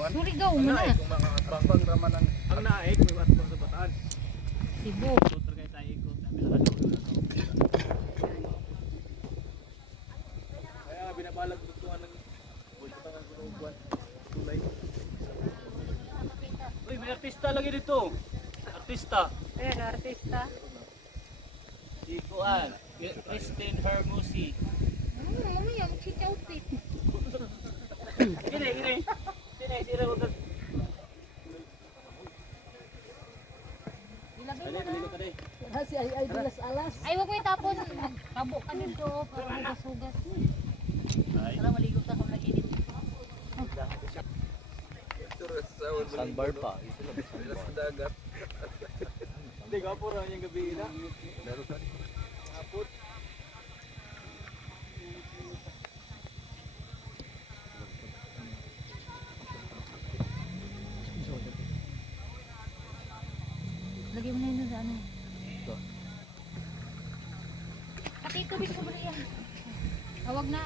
kuan. Surigao mo na. Kung mga atbang raman ang naik may atbang sa bataan. Cebu. Tutor kayo tayo ikot na pinakadulo na to. Kaya binabalag tutuan ng bultutan ng kunubuan. Tulay. Uy, may artista lagi dito. Artista. Kaya ka artista. Si Kuan. Christine Hermusi. Ano yan? Chit-outit. Gini, gini. Sira mo ka. Ilagay Dali, mo dali na. ka dali. Kasi ay alas. Ay, huwag mo itapon. Tabo ka nito para magasugat. Ay, Para maligo ka kung naginit. sandbar pa. Sa dagat. Hindi ka po rin yung gabi na. Apot. Lagay mo na yun sa ano. Pati tubig sa bali yan. Wag na.